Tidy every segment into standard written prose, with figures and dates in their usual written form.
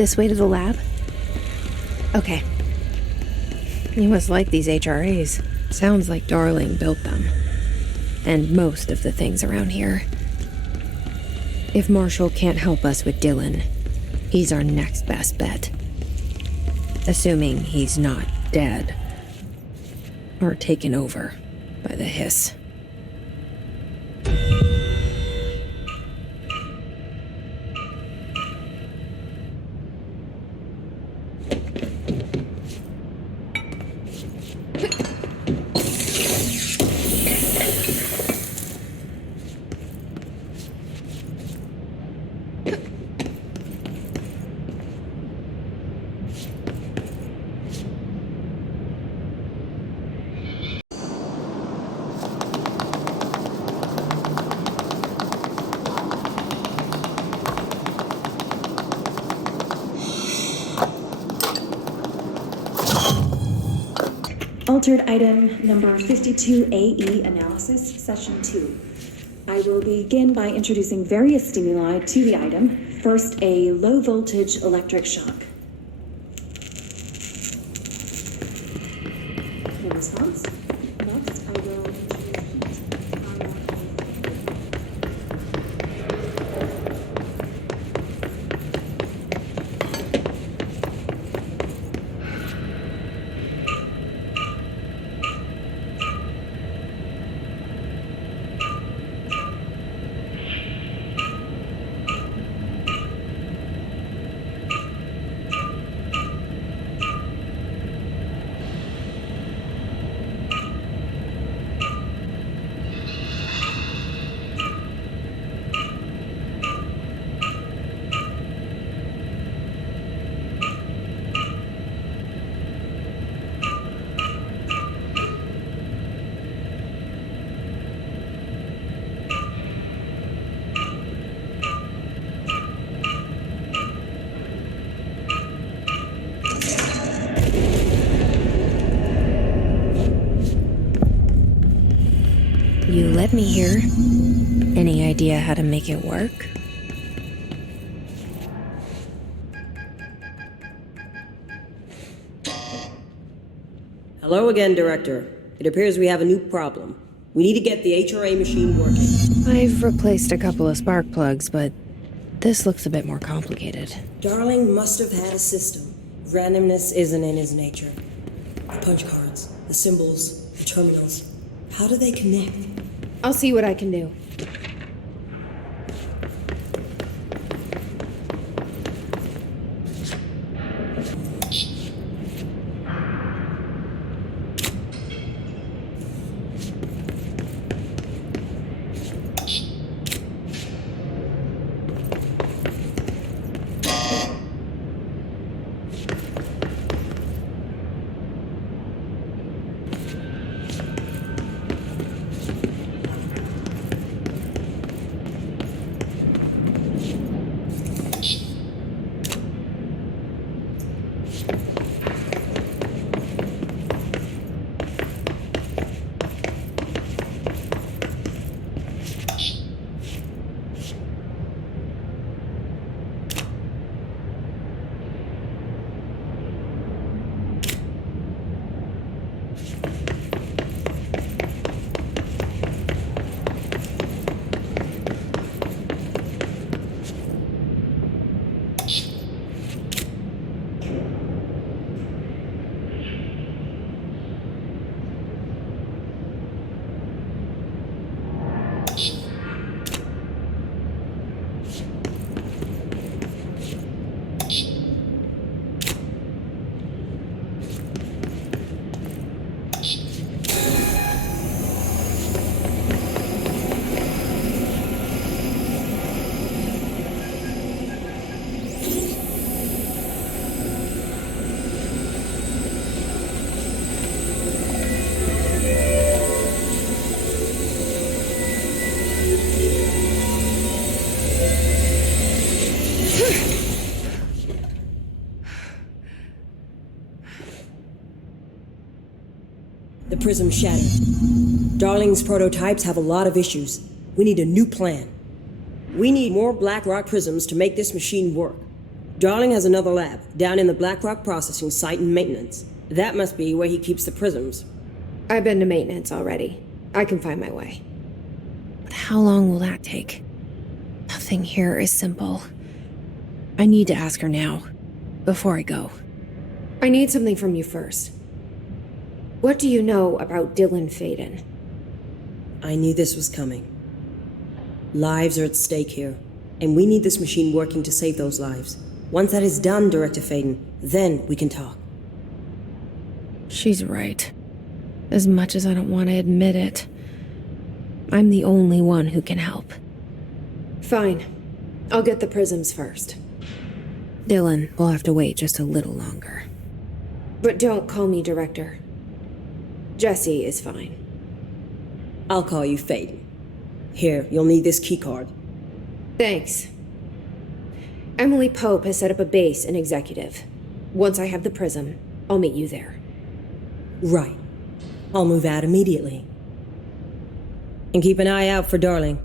This way to the lab? Okay. You must like these HRAs. Sounds like Darling built them. And most of the things around here. If Marshall can't help us with Dylan, he's our next best bet. Assuming he's not dead. Or taken over by the hiss. Altered item number 52AE analysis, session 2. I will begin by introducing various stimuli to the item. First, a low voltage electric shock. In response, next I will introduce You let me here. Any idea how to make it work? Hello again, Director. It appears we have a new problem. We need to get the HRA machine working. I've replaced a couple of spark plugs, but this looks a bit more complicated. Darling must have had a system. Randomness isn't in his nature. The punch cards, the symbols, the terminals. How do they connect? I'll see what I can do. The prism shattered. Darling's prototypes have a lot of issues. We need a new plan. We need more black rock prisms to make this machine work. Darling has another lab, down in the Blackrock processing site and maintenance. That must be where he keeps the prisms. I've been to maintenance already. I can find my way. But how long will that take? Nothing here is simple. I need to ask her now, before I go. I need something from you first. What do you know about Dylan Faden? I knew this was coming. Lives are at stake here, and we need this machine working to save those lives. Once that is done, Director Faden, then we can talk. She's right. As much as I don't want to admit it, I'm the only one who can help. Fine. I'll get the prisms first. Dylan will have to wait just a little longer. But don't call me Director. Jesse is fine. I'll call you Faden. Here, you'll need this keycard. Thanks. Emily Pope has set up a base in Executive. Once I have the prism, I'll meet you there. Right. I'll move out immediately. And keep an eye out for Darling.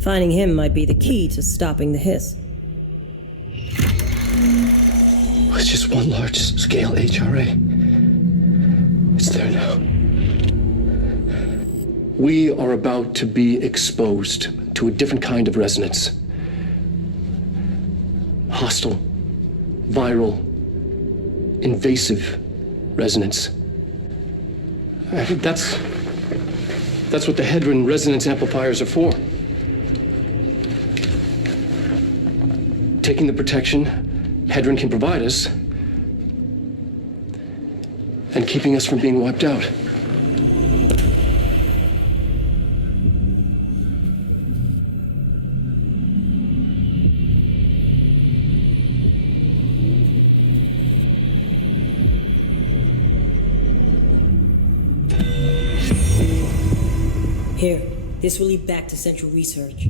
Finding him might be the key to stopping the hiss. It's just one large-scale HRA. It's there now. We are about to be exposed to a different kind of resonance. Hostile, viral, invasive resonance. I think that's what the Hedron resonance amplifiers are for. Taking the protection Hedron can provide us and keeping us from being wiped out. Here, this will lead back to Central Research.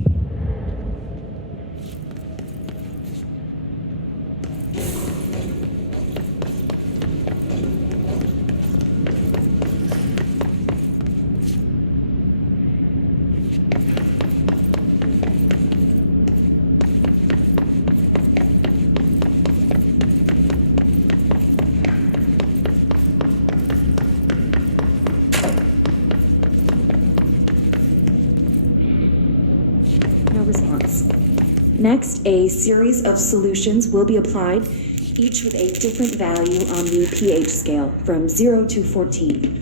No response. Next, a series of solutions will be applied, each with a different value on the pH scale, from 0 to 14.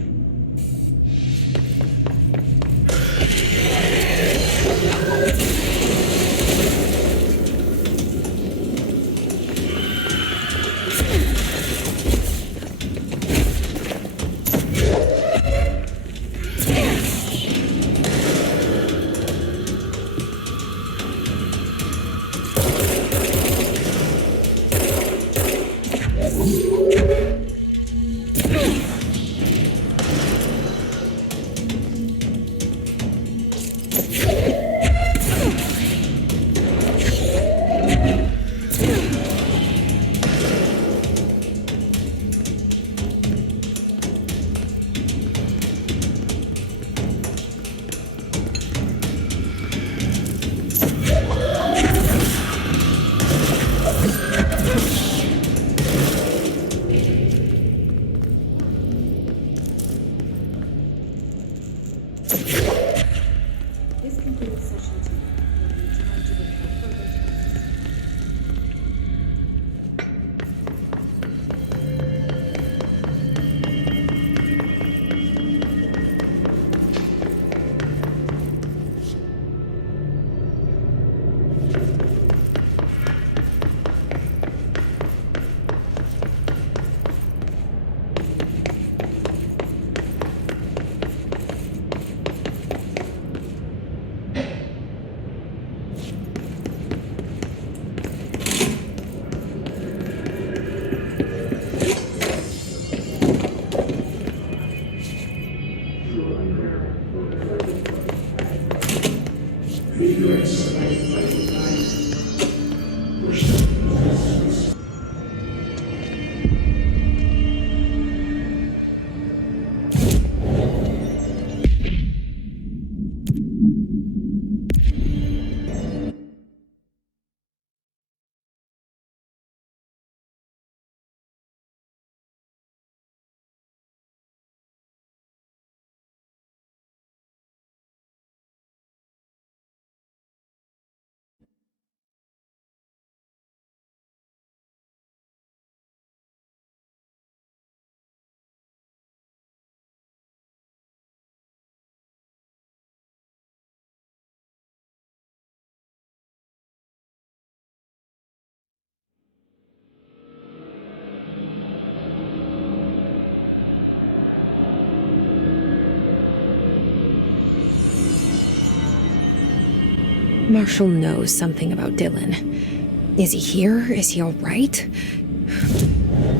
Marshall knows something about Dylan. Is he here? Is he all right?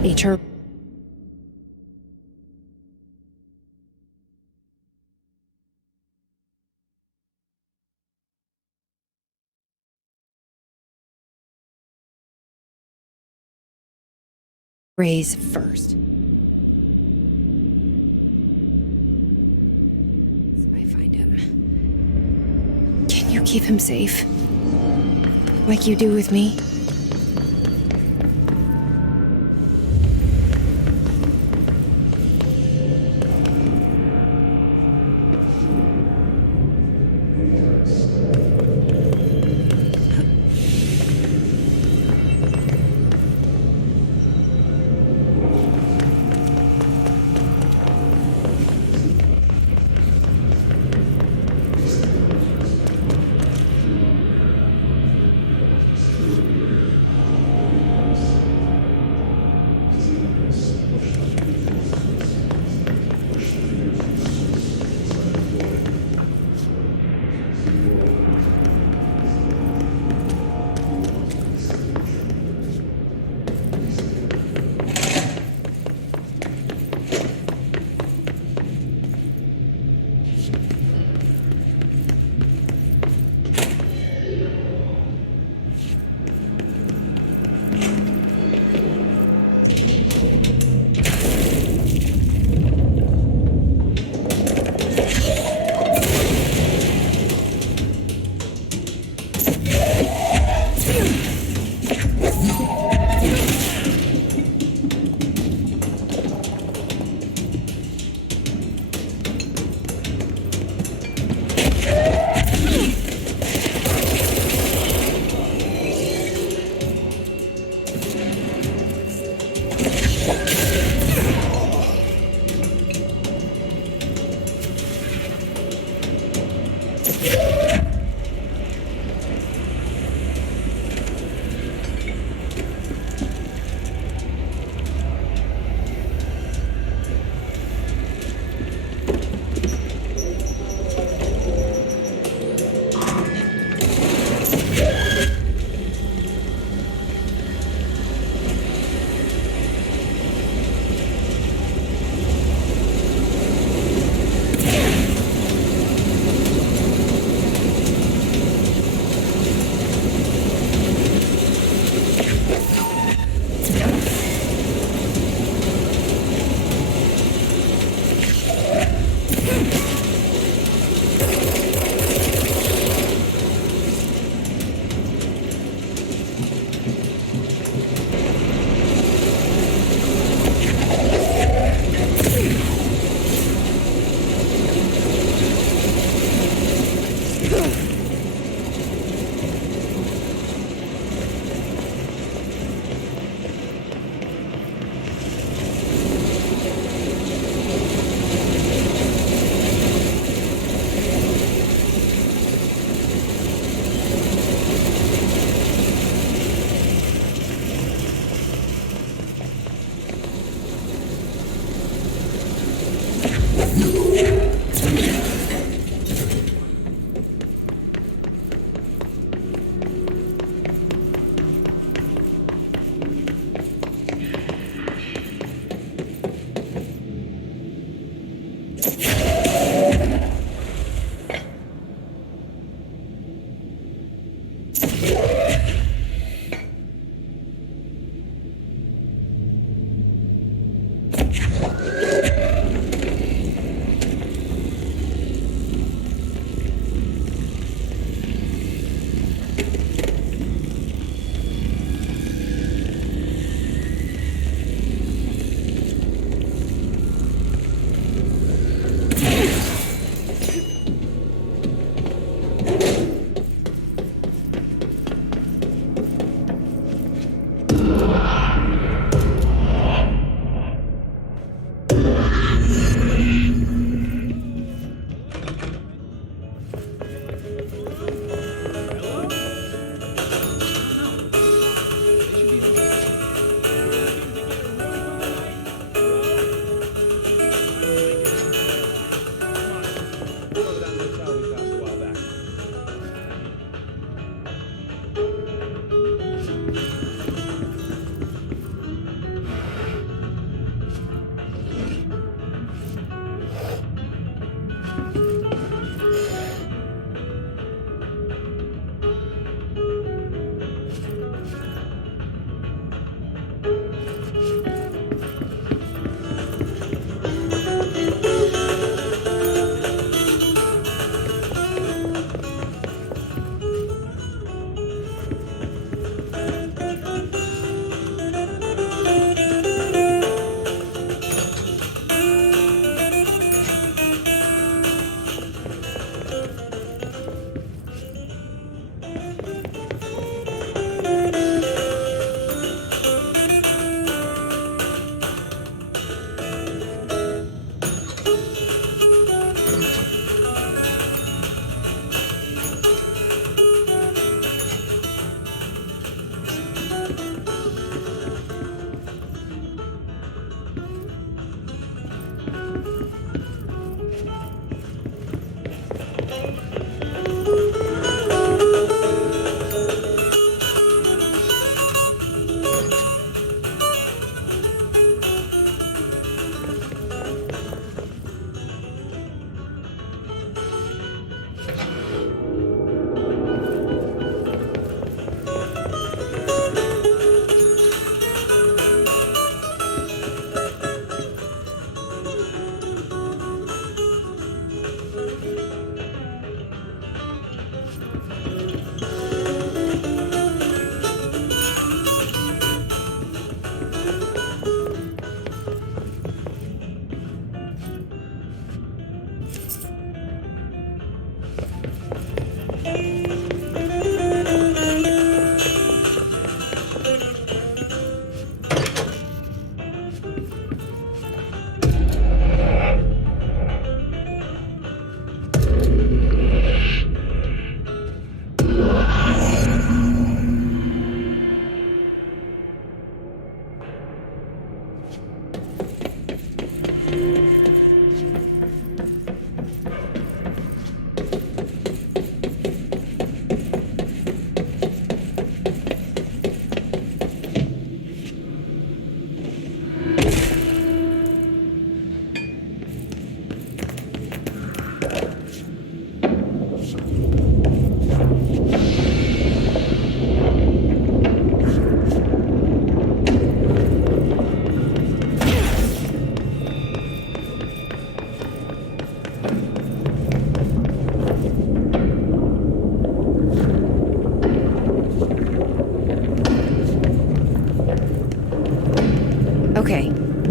HR... raise first. So I find him. Can you keep him safe? Like you do with me?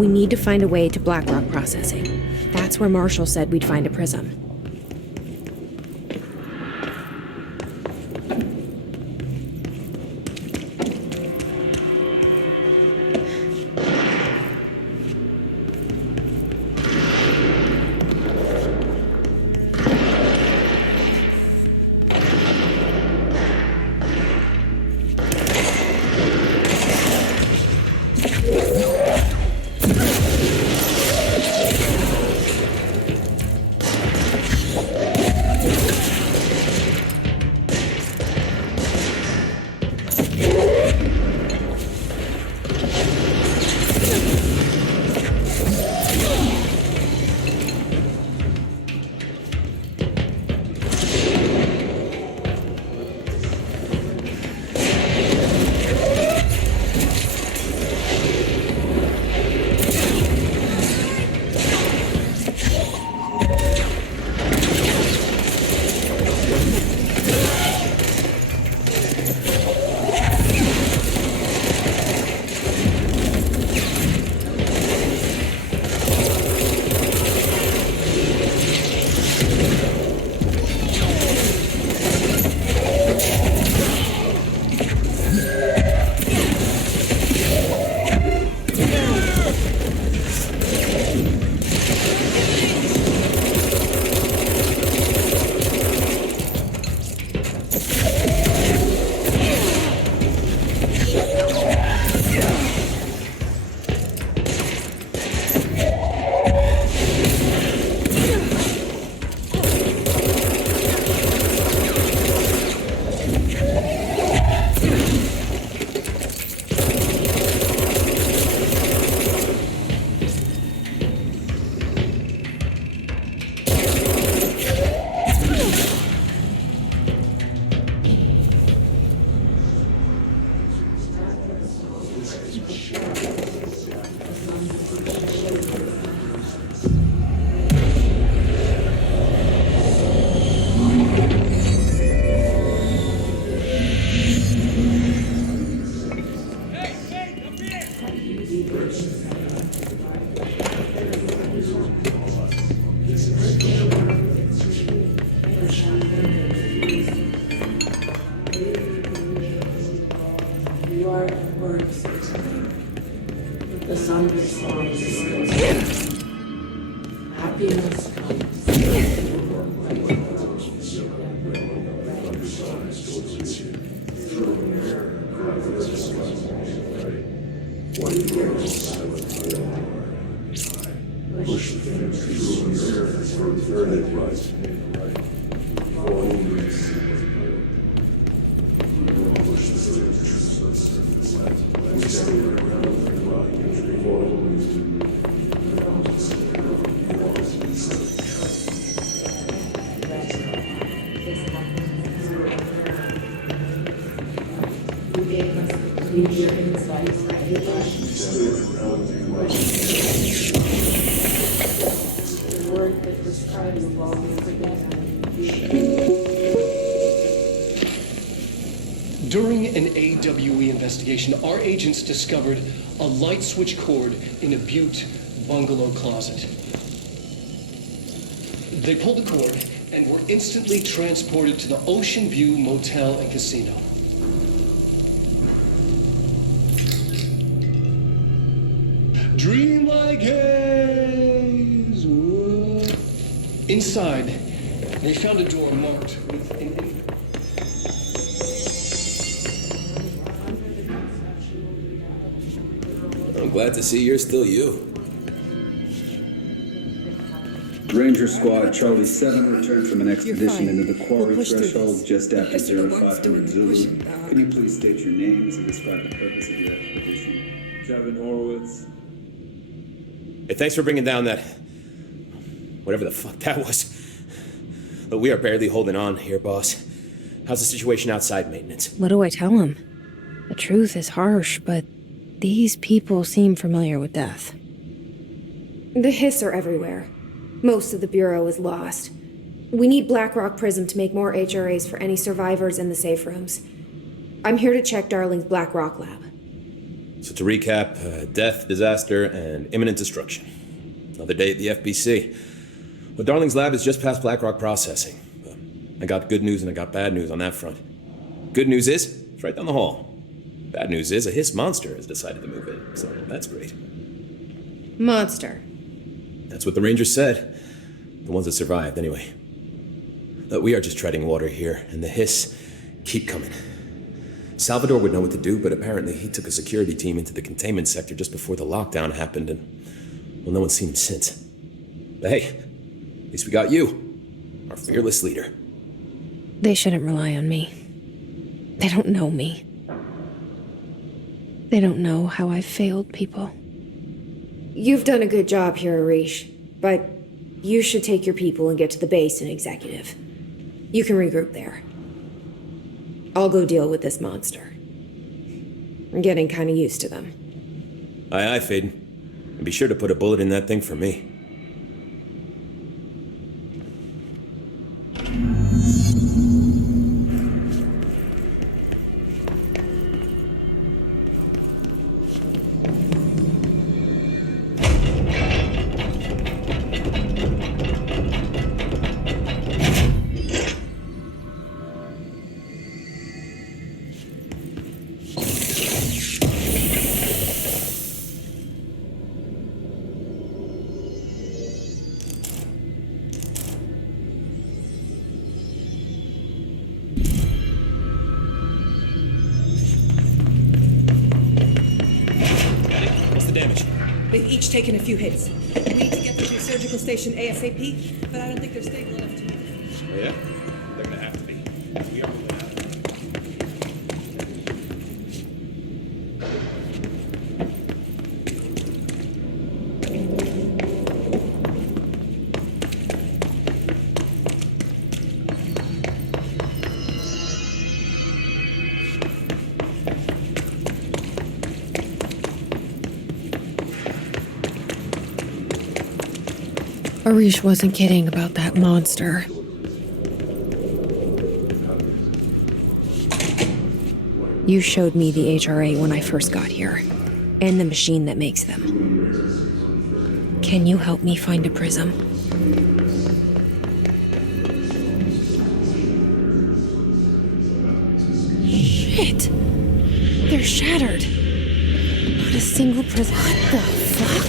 We need to find a way to Blackrock processing. That's where Marshall said we'd find a prism. During an AWE investigation, our agents discovered a light switch cord in a Butte bungalow closet. They pulled the cord and were instantly transported to the Ocean View Motel and Casino. Dream like haze. Whoa. Inside, they found a door marked with an I'm glad to see you're still you. Ranger Squad, Charlie 7 returned from an expedition into the quarry threshold just after 0500 Zulu. Can you please state your names and describe the purpose of your expedition? Kevin Horowitz. Hey, thanks for bringing down that... whatever the fuck that was. But we are barely holding on here, boss. How's the situation outside maintenance? What do I tell him? The truth is harsh, but these people seem familiar with death. The hiss are everywhere. Most of the Bureau is lost. We need Blackrock Prism to make more HRAs for any survivors in the safe rooms. I'm here to check Darling's Blackrock lab. So to recap, death, disaster, and imminent destruction. Another day at the FBC. But Darling's lab is just past Blackrock processing. I got good news and I got bad news on that front. Good news is, it's right down the hall. Bad news is, a hiss monster has decided to move in, so that's great. Monster. That's what the Rangers said. The ones that survived, anyway. But we are just treading water here, and the hiss keep coming. Salvador would know what to do, but apparently he took a security team into the containment sector just before the lockdown happened, and, well, no one's seen him since. But hey, at least we got you, our fearless leader. They shouldn't rely on me. They don't know me. They don't know how I've failed people. You've done a good job here, Arish, but you should take your people and get to the base and executive. You can regroup there. I'll go deal with this monster. I'm getting kind of used to them. Aye, Faden. And be sure to put a bullet in that thing for me. They've each taken a few hits. We need to get them to a surgical station ASAP, but I don't think they're stable enough to move. Oh, yeah? They're gonna have to be. We are moving out. Arish wasn't kidding about that monster. You showed me the HRA when I first got here, and the machine that makes them. Can you help me find a prism? Shit! They're shattered. Not a single prism. What the fuck?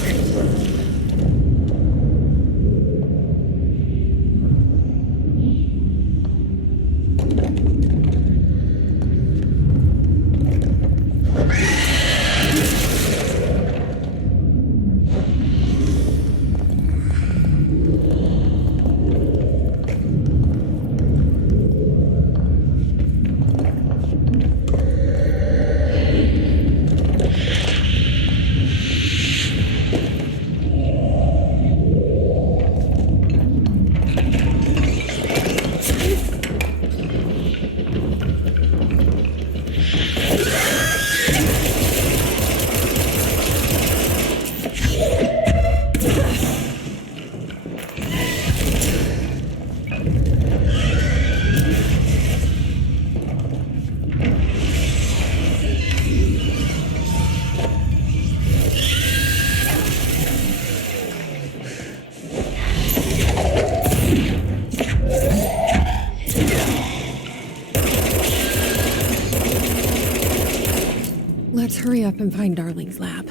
Let's hurry up and find Darling's lab.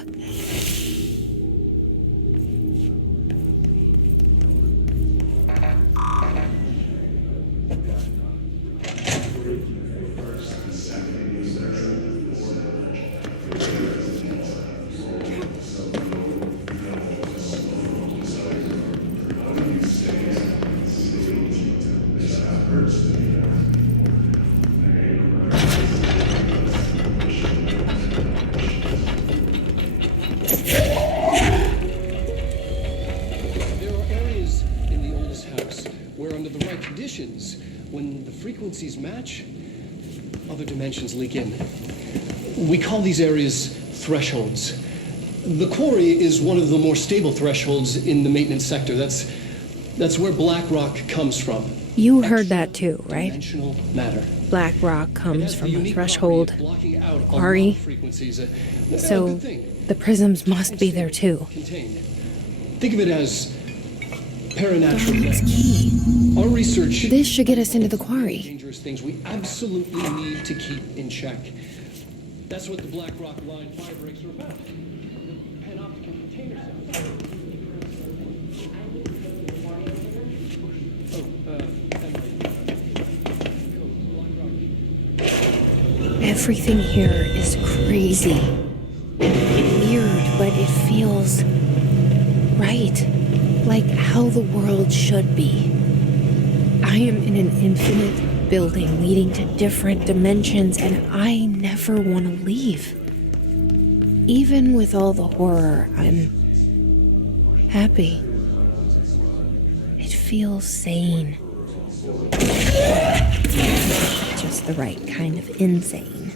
When the frequencies match, other dimensions leak in. We call these areas thresholds. The quarry is one of the more stable thresholds in the maintenance sector. That's where Blackrock comes from. You heard that too, right? Dimensional matter. Black rock It comes has the from a unique threshold. property of blocking out a quarry. lot of frequencies. A So good thing. the prisms must be there too. Contained. Think of it as paranatural Darling's land. key. Our research. This should get us into the quarry. Dangerous things we absolutely need to keep in check. That's what the Black Rock Line fire breaks are about. Panopticon container cells. Everything here is crazy. Weird, but it feels right. Like how the world should be. I am in an infinite building leading to different dimensions, and I never want to leave. Even with all the horror, I'm happy. It feels sane. Just the right kind of insane.